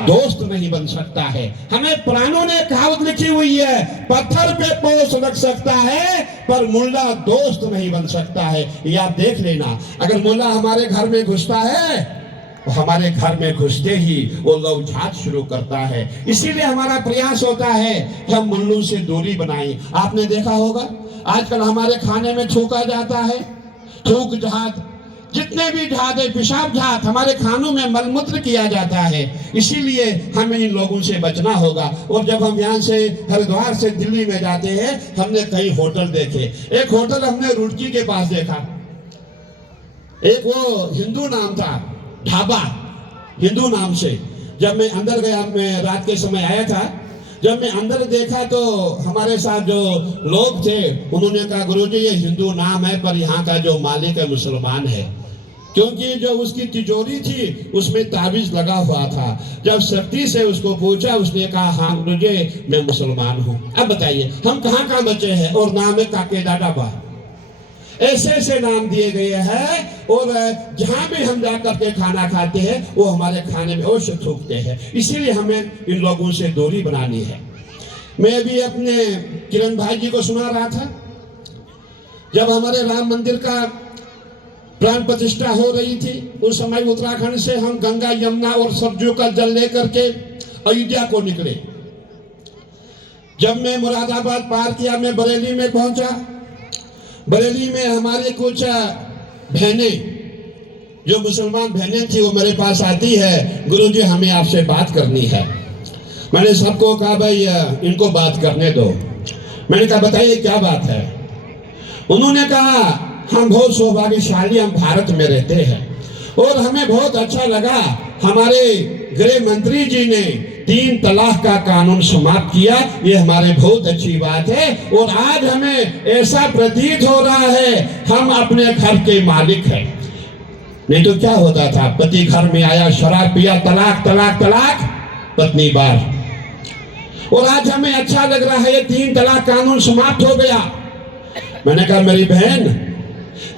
दोस्त नहीं बन सकता है। हमें पुरानों ने कहावत लिखी हुई है, पत्थर पे पोस्ट रख सकता है पर मुल्ला दोस्त नहीं बन सकता है। ये आप देख लेना, अगर मुल्ला हमारे घर में घुसता है तो हमारे घर में घुसते ही वो लौझात शुरू करता है। इसीलिए हमारा प्रयास होता है कि हम मुल्लों से दूरी बनाएं। आपने देखा होगा आजकल हमारे खाने में थूका जाता है, थूक जहाज, जितने भी जहाज, पेशाब जहाज हमारे खानों में मलमूत्र किया जाता है। इसीलिए हमें इन लोगों से बचना होगा। और जब हम यहाँ से हरिद्वार से दिल्ली में जाते हैं, हमने कई होटल देखे। एक होटल हमने रुड़की के पास देखा, एक वो हिंदू नाम था, ढाबा हिंदू नाम से। जब मैं अंदर गया, मैं रात के समय आया था, जब मैं अंदर देखा तो हमारे साथ जो लोग थे उन्होंने कहा गुरुजी ये हिंदू नाम है पर यहाँ का जो मालिक है मुसलमान है, क्योंकि जो उसकी तिजोरी थी उसमें ताबीज लगा हुआ था। जब सख्ती से उसको पूछा, उसने कहा हाँ गुरुजी मैं मुसलमान हूँ। अब बताइए हम कहाँ कहाँ बचे हैं, और नाम है काकेदा ढाबा। ऐसे ऐसे नाम दिए गए हैं, और जहां भी हम जाकर के खाना खाते हैं वो हमारे खाने में अवश्य थूकते हैं। इसीलिए हमें इन लोगों से दूरी बनानी है। मैं अभी अपने किरण भाई जी को सुना रहा था, जब हमारे राम मंदिर का प्राण प्रतिष्ठा हो रही थी उस समय उत्तराखंड से हम गंगा यमुना और सरजू का जल लेकर के अयोध्या को निकले। जब मैं मुरादाबाद पार किया, मैं बरेली में पहुंचा। बरेली में हमारी कुछ बहनें, जो मुसलमान बहनें थी, वो मेरे पास आती है, गुरुजी हमें आपसे बात करनी है। मैंने सबको कहा भाई इनको बात करने दो। मैंने कहा बताइए क्या बात है। उन्होंने कहा हम बहुत सौभाग्यशाली, हम भारत में रहते हैं और हमें बहुत अच्छा लगा हमारे गृह मंत्री जी ने 3 तलाक का कानून समाप्त किया, ये हमारे बहुत अच्छी बात है। और आज हमें ऐसा प्रतीत हो रहा है हम अपने घर के मालिक हैं। नहीं तो क्या होता था, पति घर में आया, शराब पिया, तलाक तलाक तलाक, पत्नी बार। और आज हमें अच्छा लग रहा है ये 3 तलाक कानून समाप्त हो गया। मैंने कहा मेरी बहन,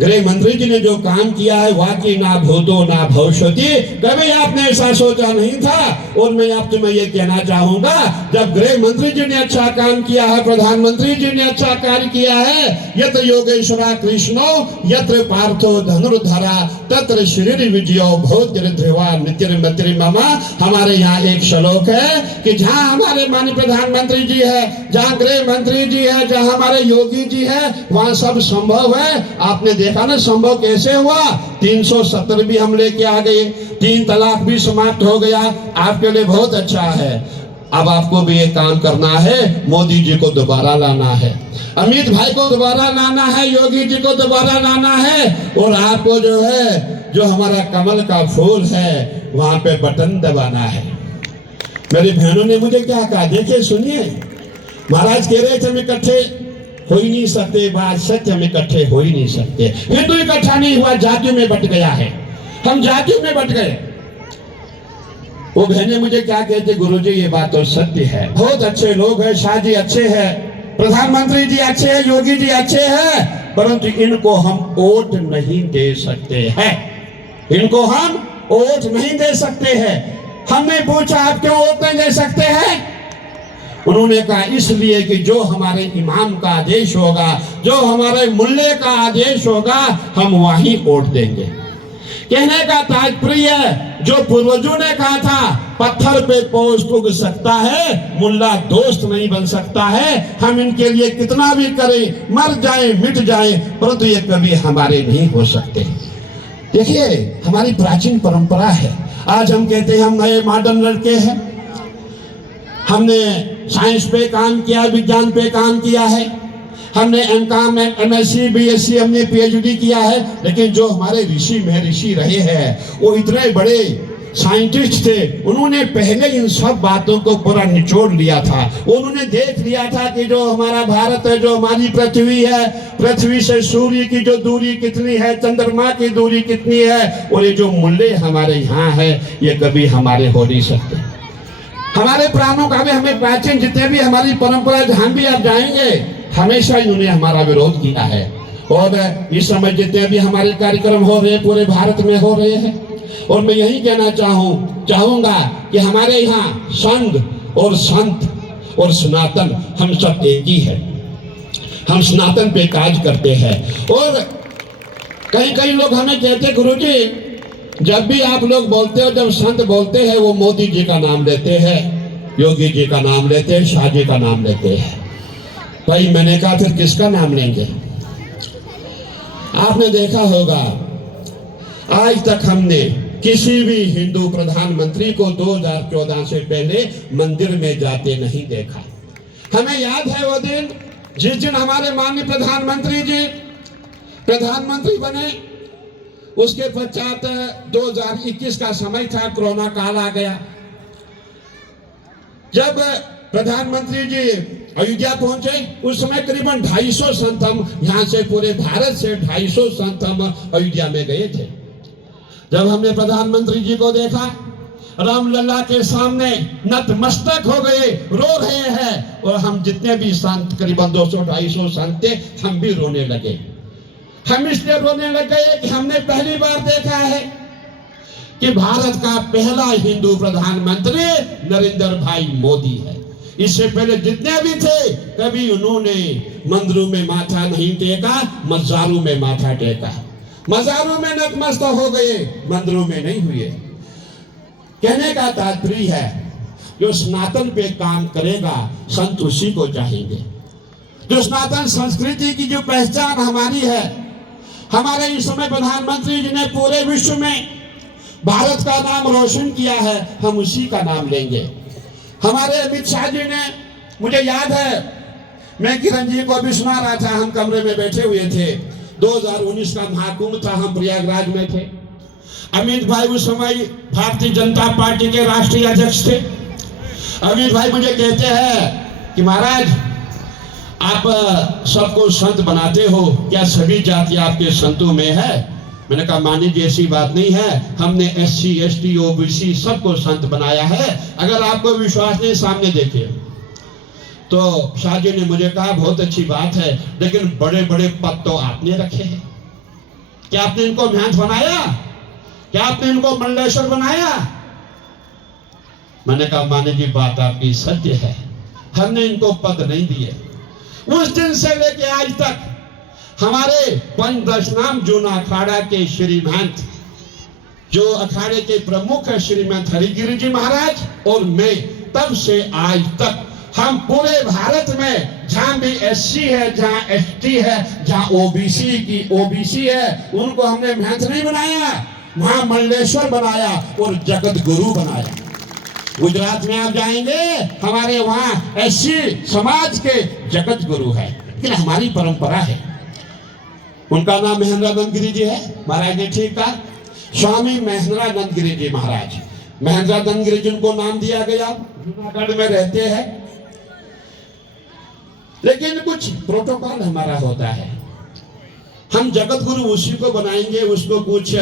गृह मंत्री जी ने जो काम किया है वाकई ना भूतो ना भविष्यति, कभी आपने ऐसा सोचा नहीं था। और मैं आप तुम्हें ये कहना चाहूंगा, जब गृह मंत्री जी ने अच्छा काम किया है, प्रधानमंत्री जी ने अच्छा कार्य किया है, यत्र योगेश्वरा कृष्णो यत्र पार्थो धनुर्धरा तत्र श्री विजयो भोज्यवा नित्य मामा। हमारे यहाँ एक श्लोक है कि जहाँ हमारे माननीय प्रधानमंत्री जी है, जहाँ गृह मंत्री जी है, जहाँ हमारे योगी जी है, वहाँ सब संभव है। आपने देखा ना संभव कैसे हुआ, 370 भी हम लेके आ गए, 3 तलाक भी समाप्त हो गया। आपके लिए बहुत अच्छा है। अब आपको भी ये काम करना है, मोदी जी को दोबारा लाना है, अमित भाई को दोबारा लाना है, योगी जी को दोबारा लाना है। और आपको जो है, जो हमारा कमल का फूल है, वहां पे बटन दबाना है। मेरी बहनों ने मुझे क्या कहा, देखिए सुनिए, महाराज कह रहे थे हम इकट्ठे हो ही नहीं सकते, बात सत्य, हम इकट्ठे हो ही नहीं सकते। हिंदू इकट्ठा नहीं हुआ, जातियों में बट गया है, हम जातियों में बट गए। वो बहने मुझे क्या कहते, गुरुजी ये बात तो सत्य है, बहुत अच्छे लोग हैं, शाह जी अच्छे हैं, प्रधानमंत्री जी अच्छे हैं, योगी जी अच्छे हैं, परंतु इनको हम वोट नहीं दे सकते हैं, इनको हम वोट नहीं दे सकते हैं। हमने पूछा आप क्यों वोट नहीं दे सकते हैं? उन्होंने कहा इसलिए कि जो हमारे इमाम का आदेश होगा, जो हमारे मुल्ले का आदेश होगा, हम वहीं वोट देंगे। कहने का तात्पर्य जो पूर्वजों ने कहा था, पत्थर पे पोस्ट उग सकता है, मुल्ला दोस्त नहीं बन सकता है। हम इनके लिए कितना भी करें, मर जाए मिट जाए, परंतु ये कभी हमारे नहीं हो सकते। देखिए हमारी प्राचीन परंपरा है। आज हम कहते हैं हम नए मॉडर्न लड़के हैं, हमने साइंस पे काम किया, विज्ञान पे काम किया है, हमने एमकॉम, एमएससी, बीएससी, हमने पीएचडी किया है। लेकिन जो हमारे ऋषि महर्षि रहे हैं, वो इतने बड़े साइंटिस्ट थे, उन्होंने पहले इन सब बातों को पूरा निचोड़ लिया था। उन्होंने देख लिया था कि जो हमारा भारत है, जो हमारी पृथ्वी है, पृथ्वी से सूर्य की जो दूरी कितनी है, चंद्रमा की दूरी कितनी है, और ये जो मूल्य हमारे यहाँ है, ये कभी हमारे हो नहीं सकते। हमारे प्राणों का भी, हमें प्राचीन जितने भी हमारी परंपरा, जहां भी आप जाएंगे, हमेशा इन्होंने हमारा विरोध किया है। और इस समय जितने भी हमारे कार्यक्रम हो रहे हैं, पूरे भारत में हो रहे हैं, और मैं यही कहना चाहूँगा कि हमारे यहाँ संघ और संत और सनातन हम सब एक ही है। हम सनातन पे काज करते हैं। और कई लोग हमें कहते गुरुजी, जब भी आप लोग बोलते हो, जब संत बोलते हैं वो मोदी जी का नाम लेते हैं, योगी जी का नाम लेते हैं, शाह जी का नाम लेते हैं। भाई मैंने कहा फिर किसका नाम लेंगे? आपने देखा होगा आज तक हमने किसी भी हिंदू प्रधानमंत्री को 2014 से पहले मंदिर में जाते नहीं देखा। हमें याद है वो दिन जिस दिन हमारे माननीय प्रधानमंत्री जी प्रधानमंत्री बने। उसके पश्चात 2021 का समय था, कोरोना काल आ गया। जब प्रधानमंत्री जी अयोध्या पहुंचे उस समय करीबन 250 संत हम यहाँ से पूरे भारत से 250 संत हम अयोध्या में गए थे। जब हमने प्रधानमंत्री जी को देखा, रामलला के सामने नतमस्तक हो गए, रो रहे हैं। और हम जितने भी संत करीबन 200-250 संत थे, हम भी रोने लगे। हम इसलिए रोने लगे कि हमने पहली बार देखा है कि भारत का पहला हिंदू प्रधानमंत्री नरेंद्र भाई मोदी है। इससे पहले जितने भी थे कभी उन्होंने मंदिरों में माथा नहीं टेका, मज़ारों में माथा टेका। मज़ारों में नतमस्तक हो गए, मंदिरों में नहीं हुए। कहने का तात्पर्य है जो सनातन पे काम करेगा संत उसी को चाहेंगे। जो सनातन संस्कृति की जो पहचान हमारी है, हमारे इस समय प्रधानमंत्री जी ने पूरे विश्व में भारत का नाम रोशन किया है, हम उसी का नाम लेंगे। हमारे अमित शाह जी ने, मुझे याद है मैं किरण जी को अभी सुना रहा था, हम कमरे में बैठे हुए थे, 2019 का महाकुंभ था, हम प्रयागराज में थे। अमित भाई उस समय भारतीय जनता पार्टी के राष्ट्रीय अध्यक्ष थे। अमित भाई मुझे कहते हैं कि महाराज आप सबको संत बनाते हो, क्या सभी जाति आपके संतों में है? मैंने कहा मानी जी ऐसी बात नहीं है, हमने SC ST OBC सबको संत बनाया है। अगर आपको विश्वास नहीं सामने देखिए। तो शाह जी ने मुझे कहा बहुत अच्छी बात है, लेकिन बड़े बड़े पद तो आपने रखे हैं, क्या आपने इनको महंत बनाया? क्या आपने इनको मंडलेश्वर बनाया? मैंने कहा माने जी बात आपकी सत्य है, हमने इनको पद नहीं दिए। उस दिन से लेके आज तक हमारे पंचदशनाम जूना अखाड़ा के श्रीमंत, जो अखाड़े के प्रमुख है श्रीमंत हरिगिरि जी महाराज और मैं, तब से आज तक हम पूरे भारत में जहां भी SC है, जहां ST है, जहां OBC है, उनको हमने महंत नहीं बनाया, वहां मंडलेश्वर बनाया और जगत गुरु बनाया। गुजरात में आप जाएंगे, हमारे वहां SC समाज के जगत गुरु है, लेकिन हमारी परंपरा है। उनका नाम महेंद्रानंद गिरी जी है, महाराज ने ठीक कहा, स्वामी महेंद्रानंद गिरी जी महाराज। महेंद्रानंद गिरी जी उनको नाम दिया गया, जूनागढ़ में रहते हैं। लेकिन कुछ प्रोटोकॉल हमारा होता है, हम जगत गुरु उसी को बनाएंगे, उसको कुछ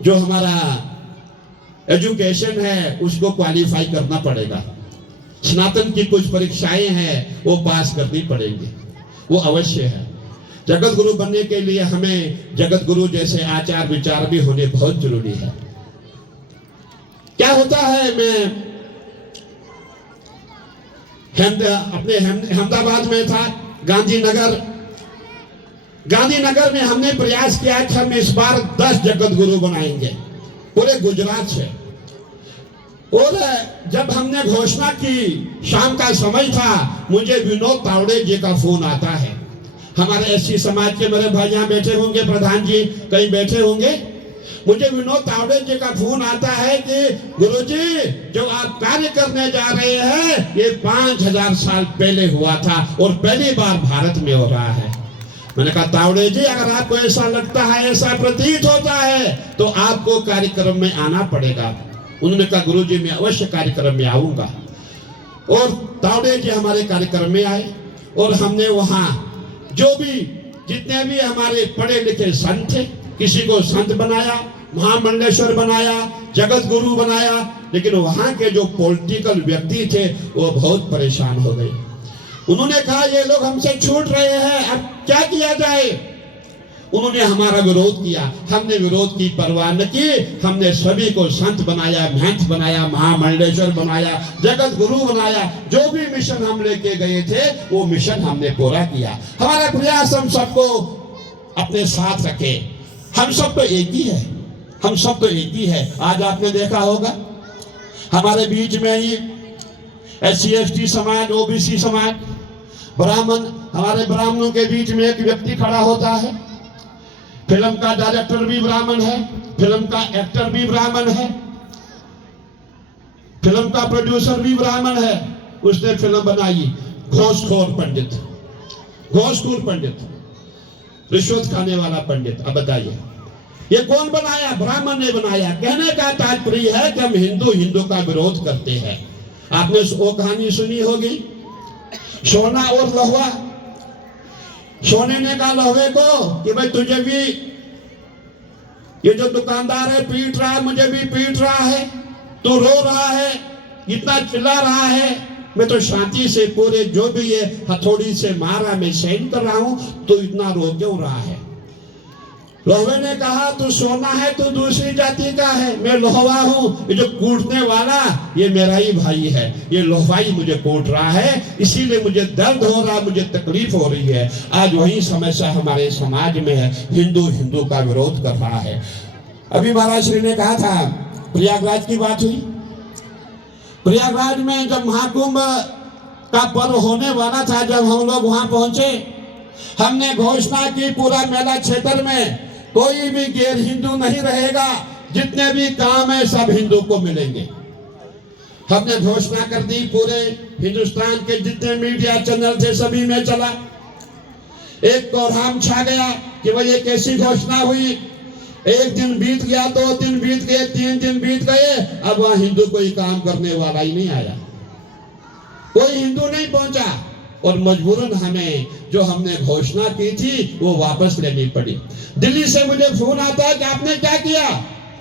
जो हमारा एजुकेशन है उसको क्वालिफाई करना पड़ेगा। स्नातन की कुछ परीक्षाएं हैं वो पास करनी पड़ेंगी, वो अवश्य है। जगत गुरु बनने के लिए हमें जगत गुरु जैसे आचार विचार भी होने बहुत जरूरी है। क्या होता है, मैं अपने अहमदाबाद में था, गांधीनगर में हमने प्रयास किया कि हम इस बार 10 जगत गुरु बनाएंगे पूरे गुजरात से। और जब हमने घोषणा की, शाम का समय था, मुझे विनोद तावड़े जी का फोन आता है। हमारे SC समाज के मेरे भाई यहाँ बैठे होंगे, प्रधान जी कहीं बैठे होंगे। मुझे विनोद तावड़े जी का फोन आता है कि गुरुजी जो आप कार्य करने जा रहे हैं ये 5000 साल पहले हुआ था और पहली बार भारत में हो रहा है। मैंने कहा तावड़े जी अगर आपको ऐसा लगता है, ऐसा प्रतीत होता है, तो आपको कार्यक्रम में आना पड़ेगा। उन्होंने कहा गुरुजी मैं अवश्य कार्यक्रम में आऊंगा। और तावड़े जी हमारे कार्यक्रम में आए और हमने वहां जो भी जितने भी हमारे पढ़े लिखे संत थे, किसी को संत बनाया, महामंडलेश्वर बनाया, जगत गुरु बनाया। लेकिन वहां के जो पॉलिटिकल व्यक्ति थे वो बहुत परेशान हो गए। उन्होंने कहा ये लोग हमसे छूट रहे हैं, अब क्या किया जाए? उन्होंने हमारा विरोध किया, हमने विरोध की परवाह न की। हमने सभी को संत बनाया, महंत बनाया, महामंडलेश्वर बनाया, जगत गुरु बनाया। जो भी मिशन हम लेके गए थे वो मिशन हमने पूरा किया। हमारा प्रयास हम सबको अपने साथ रखे। हम सब तो एक ही है, हम सब तो एक ही है। आज आपने देखा होगा हमारे बीच में ही SC ST समाज, OBC समाज, ब्राह्मण, हमारे ब्राह्मणों के बीच में एक व्यक्ति खड़ा होता है। फिल्म का डायरेक्टर भी ब्राह्मण है, फिल्म का एक्टर भी ब्राह्मण है, फिल्म का प्रोड्यूसर भी ब्राह्मण है। उसने फिल्म बनाई घोषखोर पंडित, घोषखोर पंडित, रिश्वत खाने वाला पंडित। अब बताइए ये कौन बनाया? ब्राह्मण ने बनाया। कहने का तात्पर्य है कि हम हिंदू का विरोध करते हैं। आपने वो कहानी सुनी होगी, सोना और लहुआ। सोने ने कहा लहुए को कि भाई तुझे भी ये जो दुकानदार है पीट रहा है, मुझे भी पीट रहा है, तू रो रहा है, इतना चिल्ला रहा है, मैं तो शांति से पूरे जो भी ये हथौड़ी से मारा मैं सहन कर रहा हूं, तो इतना रो क्यों रहा है? लोहे ने कहा तू सोना है, तू दूसरी जाति का है, मैं लोहवा हूं। ये जो कूटने वाला ये मेरा ही भाई है, ये लोहवाई मुझे कूट रहा है, इसीलिए मुझे दर्द हो रहा, मुझे तकलीफ हो रही है। आज वही समस्या हमारे समाज में है, हिंदू का विरोध कर रहा है। अभी महाराज श्री ने कहा था, प्रयागराज की बात हुई। प्रयागराज में जब महाकुंभ का पर्व होने वाला था, जब हम लोग वहां पहुंचे, हमने घोषणा की पूरा मेला क्षेत्र में कोई भी गैर हिंदू नहीं रहेगा, जितने भी काम है सब हिंदू को मिलेंगे। हमने घोषणा कर दी, पूरे हिंदुस्तान के जितने मीडिया चैनल थे सभी में चला। एक कोहराम छा गया कि भाई ये कैसी घोषणा हुई। एक दिन बीत गया, 2 दिन बीत गए, 3 दिन बीत गए, अब वहां हिंदू कोई काम करने वाला ही नहीं आया, कोई हिंदू नहीं पहुंचा। और मजबूरन हमें जो हमने घोषणा की थी वो वापस लेनी पड़ी। दिल्ली से मुझे फोन आता है कि आपने क्या किया,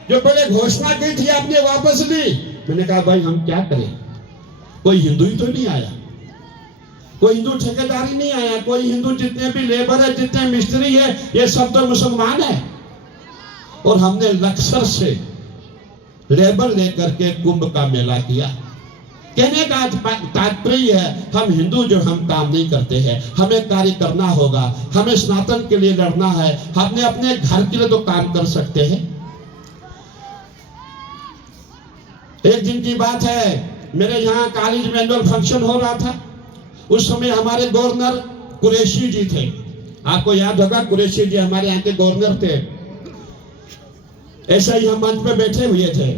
जो पहले घोषणा की थी आपने वापस ली। मैंने कहा भाई हम क्या करें, कोई हिंदू ही तो नहीं आया, कोई हिंदू ठेकेदार ही नहीं आया, कोई हिंदू जितने भी लेबर है, जितने मिस्त्री है, ये सब तो मुसलमान है। और हमने लक्सर से लेबर लेकर के कुंभ का मेला किया। कहने का तात्पर्य है हम हिंदू जो हम काम नहीं करते हैं, हमें कार्य करना होगा, हमें सनातन के लिए लड़ना है, हमने अपने घर के लिए तो काम कर सकते हैं। एक दिन की बात है, मेरे यहाँ कॉलेज में एनुअल फंक्शन हो रहा था। उस समय हमारे गवर्नर कुरैशी जी थे, आपको याद होगा कुरैशी जी हमारे यहाँ के गवर्नर थे। ऐसा ही हम मंच पे बैठे हुए थे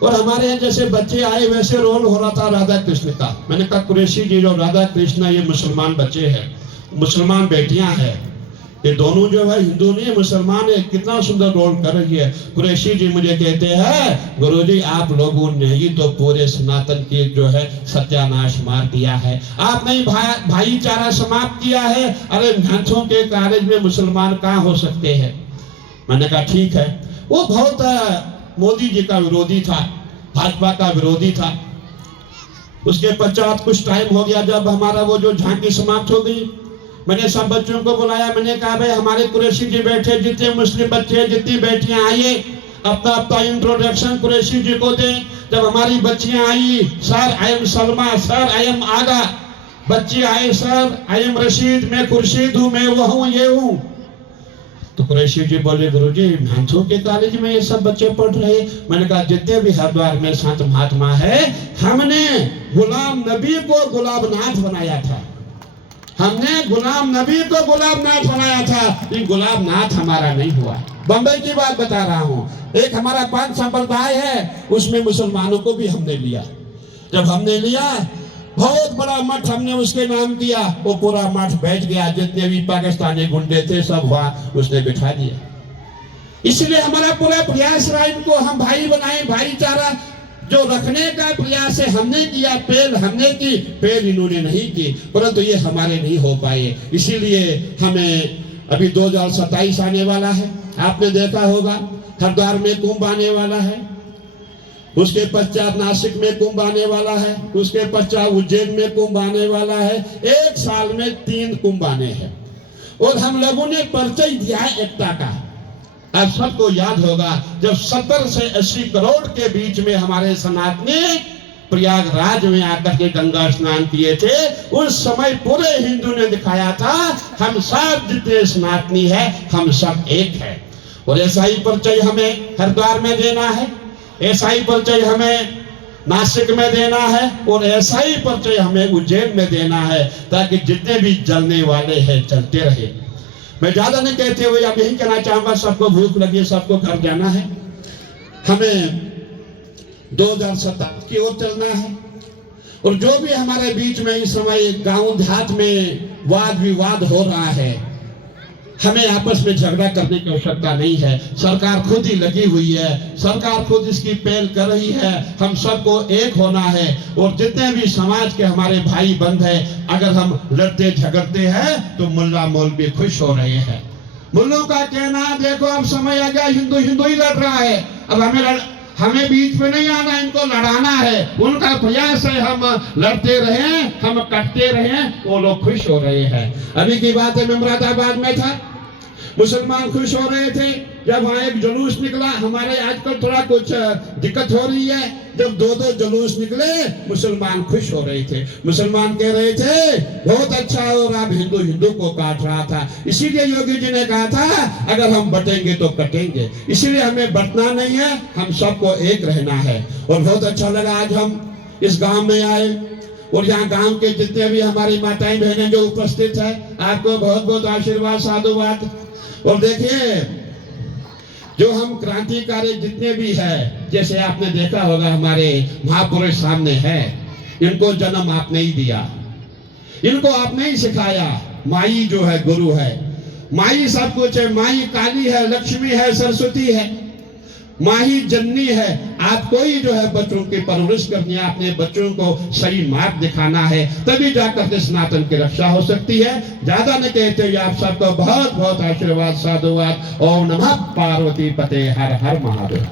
और हमारे यहाँ जैसे बच्चे आए वैसे रोल हो रहा था राधा कृष्ण का। मैंने कहा कुरैशी जी जो राधा कृष्ण ये मुसलमान बच्चे हैं, मुसलमान बेटियां हैं, ये दोनों जो है हिंदू नहीं मुसलमान है, कितना सुंदर रोल कर रही है। कुरैशी जी मुझे कहते हैं गुरुजी आप लोगों ने ही तो पूरे सनातन की जो है सत्यानाश मार दिया है, आपने ही भाईचारा समाप्त किया है। अरे महंतों के कॉलेज में मुसलमान कहाँ हो सकते हैं। मैंने कहा ठीक है। वो बहुत मोदी जी का विरोधी था, भाजपा का विरोधी था। उसके पश्चात कुछ टाइम हो गया जब हमारा वो जो झांकी समाप्त हो गई, मैंने सब बच्चों को बुलाया। मैंने कहा भाई हमारे कुरैशी जी बैठे, जितने मुस्लिम बच्चे जितनी बेटियां आइए अपना अपना इंट्रोडक्शन कुरैशी जी को दें। जब हमारी बच्चियां आई, sir I am Salma, sir I am Agha. बच्चे आए, सर आई एम रशीद, मैं खुर्शीद हूँ, मैं वो हूँ, ये हूँ। तो कुरैशी जी बोले गुरुजी महंतों के कॉलेज में ये सब बच्चे पढ़ रहे। मैंने कहा जितने भी हरिद्वार में संत महात्मा है, हमने गुलाम नबी को गुलाबनाथ बनाया था, हमने गुलाम नबी को गुलाबनाथ बनाया था, ये गुलाबनाथ हमारा नहीं हुआ। बंबई की बात बता रहा हूँ। एक हमारा पंथ संप्रदाय है, उसमें मुसलमानों को भी हमने लिया। जब हमने लिया बहुत बड़ा मठ हमने उसके नाम किया, वो पूरा मठ बैठ गया, जितने भी पाकिस्तानी गुंडे थे सब वहां उसने बिठा दिया। इसलिए हमारा पूरा प्रयास रहा इनको हम भाई बनाए, भाईचारा जो रखने का प्रयास है हमने किया, पहल हमने की, पहल इन्होंने नहीं की, परंतु ये हमारे नहीं हो पाए। इसीलिए हमें अभी 2027 आने वाला है, आपने देखा होगा हरिद्वार में कुंभ आने वाला है, उसके पश्चात नासिक में कुंभ आने वाला है, उसके पश्चात उज्जैन में कुंभ आने वाला है। एक साल में 3 कुंभ आने हैं। और हम लोगों ने परिचय दिया है एकता का। अब सबको याद होगा जब 70 से 80 करोड़ के बीच में हमारे सनातनी प्रयागराज में आकर के गंगा स्नान किए थे, उस समय पूरे हिंदू ने दिखाया था हम सब जितने सनातनी है हम सब एक है। और ऐसा ही परिचय हमें हरिद्वार में देना है, ऐसा ही परिचय हमें नासिक में देना है, और ऐसा ही परिचय हमें उज्जैन में देना है, ताकि जितने भी जलने वाले हैं चलते रहे। मैं ज्यादा नहीं कहते हुए अब यही कहना चाहूंगा, सबको भूख लगी है, सबको घर जाना है, हमें 2027 की ओर चलना है। और जो भी हमारे बीच में इस समय गांव देहात में वाद विवाद हो रहा है, हमें आपस में झगड़ा करने की आवश्यकता नहीं है। सरकार खुद ही लगी हुई है, सरकार खुद इसकी पहल कर रही है। हम सबको एक होना है, और जितने भी समाज के हमारे भाई बंद हैं, अगर हम लड़ते झगड़ते हैं तो मुल्ला मौलवी खुश हो रहे हैं। मुल्लों का कहना देखो अब समय आ गया, हिंदू हिंदू ही लड़ रहा है, अब हमें बीच में नहीं आना, इनको लड़ाना है। उनका प्रयास है हम लड़ते रहें, हम कटते रहें, वो लोग खुश हो रहे हैं। अभी की बात है, मैं मुरादाबाद में था, मुसलमान खुश हो रहे थे जब वहां एक जुलूस निकला। हमारे आजकल थोड़ा कुछ दिक्कत हो रही है, जब दो जुलूस निकले मुसलमान खुश हो रहे थे। मुसलमान कह रहे थे बहुत अच्छा हो रहा, हिंदू हिंदू को काट रहा था। इसीलिए योगी जी ने कहा था अगर हम बटेंगे तो कटेंगे, इसीलिए हमें बटना नहीं है, हम सबको एक रहना है। और बहुत अच्छा लगा आज हम इस गांव में आए, और यहाँ गांव के जितने भी हमारी माताएं बहनें जो उपस्थित है, आपको बहुत बहुत आशीर्वाद साधुवाद। और देखिए जो हम क्रांतिकारी जितने भी है, जैसे आपने देखा होगा हमारे महापुरुष सामने है, इनको जन्म आपने ही दिया, इनको आपने ही सिखाया। माई जो है गुरु है, माई सब कुछ है, माई काली है, लक्ष्मी है, सरस्वती है, माही जननी है। आपको ही जो है बच्चों की परवरिश करनी है, अपने बच्चों को सही मार्ग दिखाना है, तभी जाकर के सनातन की रक्षा हो सकती है। ज्यादा नहीं कहते हुए आप सबको बहुत बहुत आशीर्वाद साधुवाद। ओम नमः पार्वती पते, हर हर महादेव।